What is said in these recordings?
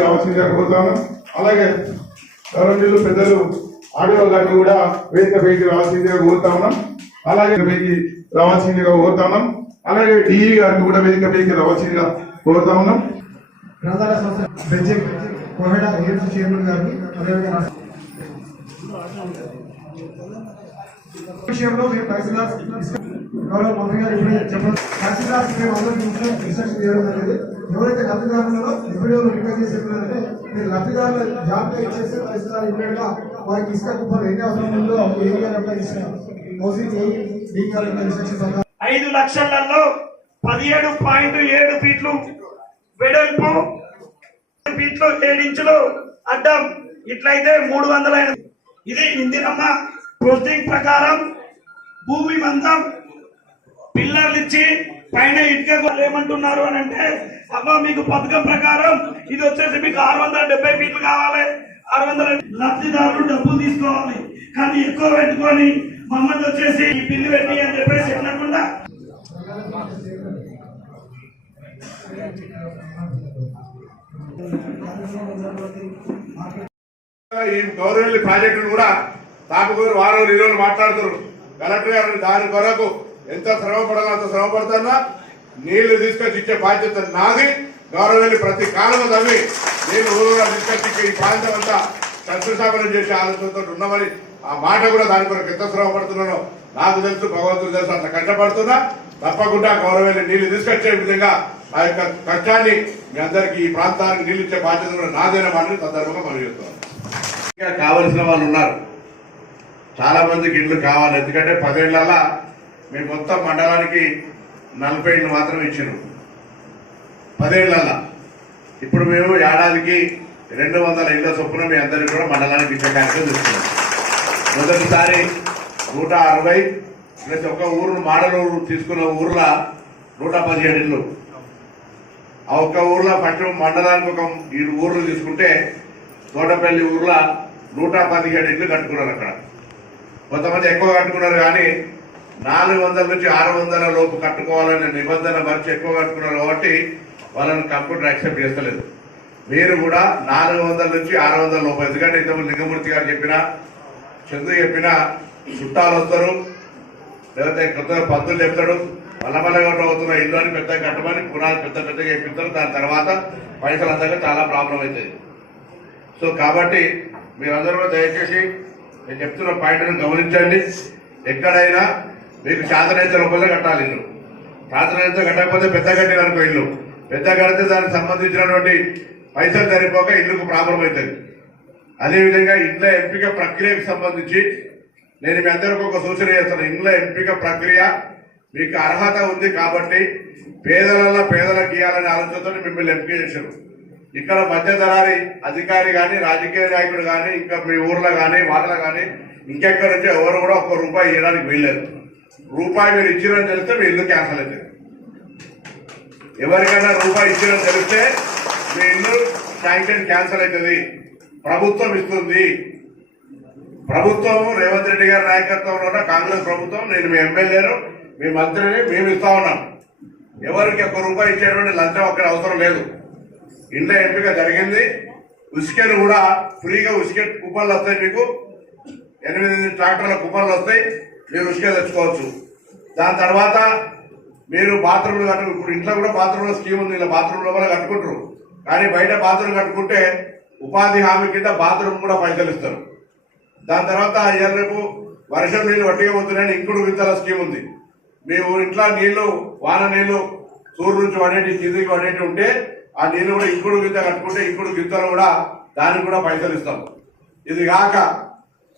రావాల్సిందిగా కోరుతాను. అలాగే గవర్నీలు పెద్దలు ఆడియో గారిని కూడా వేదిక పైకి రావాల్సిందిగా కోరుతా ఉన్నాం. అలాగే పైకి రావాల్సిందిగా కోరుతా ఉన్నాం. అలాగే డిఈ గారిని కూడా వేదిక పైకి రావాల్సిందిగా కోరుతా ఉన్నాం. గ్రంథాలయ సంస్థ బెంజింగ్ కోహెడా ఏఎంసీ చైర్మన్ గారిని అదేవిధంగా విషయంలో మేము తహసీల్దార్ గౌరవ మంత్రి గారు ఇప్పుడే చెప్పారు. తహసీల్దార్ మేము అందరికీ ఇన్స్ట్రక్షన్ చేయడం జరిగింది. ఎవరైతే లబ్ధిదారులలో ఎప్పుడో రిక్వెస్ట్ చేసేదంటే మీరు లబ్ధిదారుల జాబితా ఇచ్చేస్తే తహసీల్దార్ ఇమ్మీడియట్ గా వారికి ఇసుక కుప్పలు ఎన్ని అవసరం ఉందో ఏరియా హౌసింగ్ డీ గారి ఇన్స్ట్రక్షన్ 5 లక్షలలో 17.7 ఫీట్లు వెడల్పు, ఫీట్లు 7 ఇంచులు అడ్డం, ఇట్లయితే 300. ఇది ఇందిరమ్మ ప్రొసీడింగ్ ప్రకారం భూమి మందం పిల్లర్లు ఇచ్చి పైన ఇటుక ఏమంటున్నారు అని అంటే, అబ్బా మీకు పథకం ప్రకారం ఇది వచ్చేసి మీకు 670 ఫీట్లు కావాలి, 600 లబ్ధిదారులు డబ్బులు తీసుకోవాలి. కానీ ఎక్కువ పెట్టుకొని మమ్మల్ని వచ్చేసి ఈ బిల్లు పెట్టి అని చెప్పేసి అనకుండా ఈ గవర్నమెంట్ ప్రాజెక్టును కూడా తాపకూరు వారం 2 రోజులు మాట్లాడుతున్నారు. కలెక్టర్ గారు దాని కొరకు ఎంత శ్రమ పడాలో అంత శ్రమ పడుతున్నా నీళ్లు తీసుకొచ్చి ఇచ్చే బాధ్యత నాది. గవర్నమెంట్ ప్రతి కాలం తవ్వి నీళ్లు ఊరుగా తీసుకొచ్చి ఈ ప్రాంతం అంతా శస్త్రస్థాపనం చేసే ఆలోచనతో ఉన్నామని ఆ మాట కూడా దాని కొరకు ఎంత శ్రమ పడుతున్నానో నాకు తెలుసు, భగవంతుడు తెలుసు. అంత కష్టపడుతున్నా తప్పకుండా గవర్నమెంట్ నీళ్లు తీసుకొచ్చే విధంగా ఆ యొక్క కష్టాన్ని మీ అందరికీ ఈ ప్రాంతానికి నీళ్ళు ఇచ్చే బాధ్యత కూడా నాదేనమని సందర్భంగా మనం చెప్తున్నాం. ఇంకా కావలసిన వాళ్ళు ఉన్నారు, చాలా మందికి ఇళ్ళు కావాలి. ఎందుకంటే 10 ఏళ్లలో మేము మొత్తం మండలానికి 40 ఇళ్ళు మాత్రం ఇచ్చినాం 10 ఏళ్లలో. ఇప్పుడు మేము ఏడాదికి 200 ఇళ్ల చొప్పున మీ అందరికీ కూడా మండలానికి ఇచ్చే కార్యక్రమం చేస్తున్నాం. మొదటిసారి 160 ప్లస్ ఒక ఊరు మాడలూరు తీసుకున్న ఊర్లో 117 ఇళ్ళు. ఆ ఒక్క ఊర్లో ఫస్ట్ మండలానికి ఒక 7 ఊర్లు తీసుకుంటే తోటపల్లి ఊర్లో 117 ఇళ్ళు కట్టుకున్నారు. అక్కడ కొంతమంది ఎక్కువ కట్టుకున్నారు, కానీ 400 నుంచి 600 లోపు కట్టుకోవాలనే నిబంధన మరిచి ఎక్కువ కట్టుకున్నారు కాబట్టి వాళ్ళని కంప్యూటర్ యాక్సెప్ట్ చేస్తలేదు. మీరు కూడా 400 నుంచి 600 లోపు, ఎందుకంటే ఇంతకుముందు లింగమూర్తి గారు చెప్పినా, చంద్రు చెప్పినా చుట్టాలు వస్తారు, లేకపోతే కొత్తగా పంతులు చెప్తాడు, మల్లమల్లగా అవుతున్న ఇల్లు అని పెద్దగా కట్టమని పునాది పెద్దగా వేపిస్తారు. దాని తర్వాత పైసలు అందాక చాలా ప్రాబ్లం అవుతుంది. సో కాబట్టి మీరందరూ దయచేసి నేను చెప్తున్న పాయింట్ను గమనించండి. ఎక్కడైనా మీకు శాతనైతే రూపాయలు కట్టాలి ఇల్లు. శాతనైతే కట్టకపోతే పెద్ద కట్టిననుకో ఇల్లు, పెద్ద కడితే దానికి సంబంధించినటువంటి పైసలు సరిపోక ఇల్లుకు ప్రాబ్లం అవుతుంది. అదేవిధంగా ఇండ్ల ఎంపిక ప్రక్రియకు సంబంధించి నేను మీ అందరికీ ఒక సూచన చేస్తాను. ఇండ్ల ఎంపిక ప్రక్రియ మీకు అర్హత ఉంది కాబట్టి పేదలలో పేదలకు ఇవ్వాలనే ఆలోచనతో మిమ్మల్ని ఎంపిక చేశారు. ఇక్కడ మధ్యధరారి అధికారి కానీ, రాజకీయ నాయకుడు కానీ, ఇంకా మీ ఊర్లో కానీ, వాటలో కానీ ఇంకెక్కడి నుంచి ఎవరు కూడా ₹1 ఇవ్వడానికి వీల్లేదు. రూపాయి మీరు ఇచ్చిరని తెలిస్తే మీ ఇల్లు క్యాన్సల్ అవుతుంది. ఎవరికైనా రూపాయి ఇచ్చిరని తెలిస్తే మీ ఇల్లు శాంక్షన్ క్యాన్సల్ అవుతుంది. ప్రభుత్వం ఇస్తుంది. ప్రభుత్వం రేవంత్ రెడ్డి గారి నాయకత్వంలో ఉన్న కాంగ్రెస్ ప్రభుత్వం, నేను మీ ఎమ్మెల్యేను, మీ మంత్రిని మేము ఇస్తా ఉన్నాం. ఎవరికి ₹1 ఇచ్చేటువంటి లంచం అక్కడ అవసరం లేదు. ఇండ్ల ఎంపిక జరిగింది. ఉసుకలు కూడా ఫ్రీగా ఉసుక కుప్పలు వస్తాయి. మీకు 8 ట్రాక్టర్ల కుప్పలు వస్తాయి, మీరు ఉసుక తెచ్చుకోవచ్చు. దాని తర్వాత మీరు బాత్రూమ్లు కట్టు, ఇప్పుడు ఇంట్లో కూడా బాత్రూంలో స్కీమ్ ఉంది, ఇలా బాత్రూమ్ లోపల కట్టుకుంటారు. కానీ బయట బాత్రూమ్ కట్టుకుంటే ఉపాధి హామీ కింద బాత్రూమ్ కూడా పైసలు ఇస్తారు. దాని తర్వాత రేపు వర్షం నీళ్లు వట్టిగా పోతున్నాయని ఇంకుడు గుంతల స్కీమ్ ఉంది. మీ ఇంట్లో నీళ్లు వాన నీళ్లు సూర్యు నుంచి పడేటి కిందికి పడేటి ఉంటే ఆ నీళ్లు కూడా ఇంకుడు గింత కట్టుకుంటే ఇంకుడు గింతలు కూడా దానికి కూడా పైసలు ఇస్తాం. ఇది కాక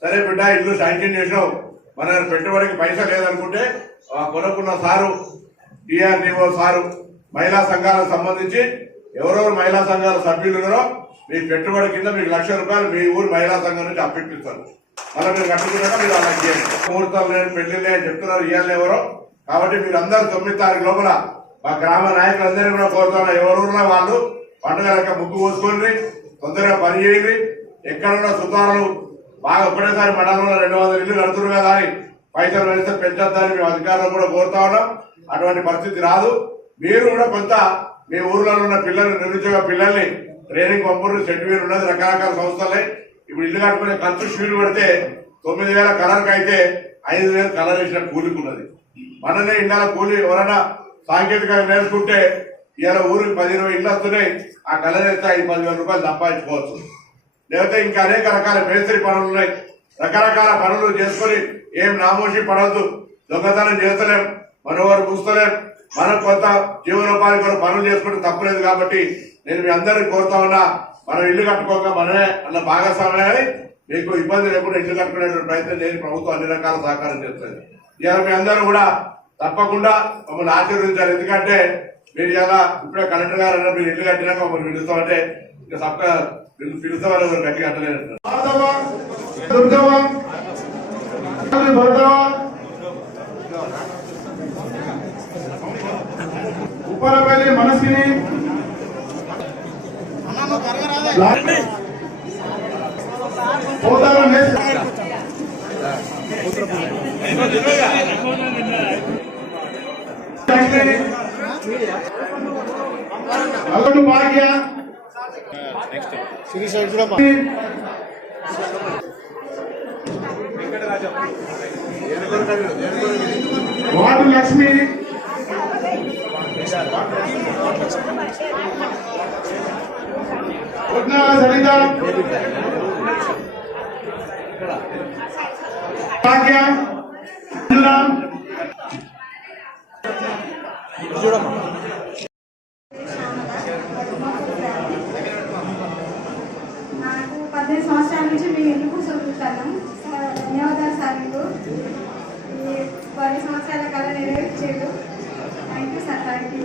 సరే బిడ్డ ఇల్లు శాంక్షన్ చేసావు, మన పెట్టుబడికి పైసలు లేదనుకుంటే ఆ కొనుక్కున్న సారు డిఆర్డిఓ సారు మహిళా సంఘాలకు సంబంధించి ఎవరెవరు మహిళా సంఘాల సభ్యులు ఉన్నారో మీ పెట్టుబడి కింద మీకు ₹1,00,000 మీ ఊరు మహిళా సంఘం నుంచి అప్పిస్తారు. మళ్ళీ మీరు కట్టుకున్నాక మీరు అలా ఇవ్వండి. ముహూర్తాలు లేని పెళ్లిళ్ళే అని చెప్తున్నారు, ఇవ్వాలి ఎవరో. కాబట్టి మీరు అందరూ 9 తారీఖు లోపల మా గ్రామ నాయకులందరినీ కూడా కోరుతున్నా, ఎవరూరులో వాళ్ళు పండుగ లెక్క ముగ్గు పోసుకోండి, తొందరగా పని చేయండి. ఎక్కడున్న సుతారాలు బాగా ఒకటేసారి మండలంలో 200 ఇల్లు కడుతున్నారు కదా అని పైసలు పెడితే పెంచొద్దని మేము అధికారులు కూడా కోరుతా ఉన్నాం. అటువంటి పరిస్థితి రాదు. మీరు కూడా కొంత మీ ఊర్లో ఉన్న పిల్లలు, నిరుద్యోగ పిల్లల్ని ట్రైనింగ్ పంపుడు, సెటిల్మెంట్ ఉన్నది, రకరకాల సంస్థలే. ఇప్పుడు ఇల్లు కట్టుకునే కన్స్ట్రక్షన్ పెడితే 9,000 కలర్కి అయితే 5,000 కలర్ వేసిన కూలికి ఉన్నది. మననే ఇండాల కూలి ఎవరైనా సాంకేతికంగా నేర్చుకుంటే ఇవాళ ఊరికి 10-20 ఇళ్ళు వస్తున్నాయి. ఆ కలర్ వేస్తే 5-10,000 రూపాయలు సంపాదించుకోవచ్చు. లేకపోతే ఇంకా అనేక రకాల మేస్త్రి పనులు ఉన్నాయి. రకరకాల పనులు చేసుకుని ఏం నామోషి పడవద్దు. దొంగతనం చేస్తలేం, మనవారు పూస్తలేం. మనం కొంత జీవనోపాధి కూడా పనులు చేసుకుంటే తప్పులేదు. కాబట్టి నేను మీ అందరినీ కోరుతా ఉన్నా, మనం ఇల్లు కట్టుకోక మనమే అన్న భాగస్వామ్యాన్ని మీకు ఇబ్బంది లేకుండా ఇల్లు కట్టుకునే ప్రయత్నం చేసి ప్రభుత్వం అన్ని రకాల సహకారం చేస్తుంది. ఇవాళ మీ అందరూ కూడా తప్పకుండా మమ్మల్ని ఆశీర్వదించాలి. ఎందుకంటే మీరు ఇలా ఇప్పుడే కలెక్టర్ గారు అన్నారు, మీరు ఇల్లు కట్టినాక మమ్మల్ని పిలుస్తామంటే ఇంకా సక్క పిలుస్తామని గట్టిగా కట్టలేదు. ఉప్పరపల్లి మనస్విని, అల్లుడు భాగ్య, వాడు లక్ష్మి, సరిత, భాగ్య, నాకు 15 సంవత్సరాల నుంచి మేము ఎందుకు చదువుతాను. ధన్యవాదాలు సార్ మీకు. ఈ 10 సంవత్సరాల కళ నెరవేర్చేది. Thank you sir. Thank you.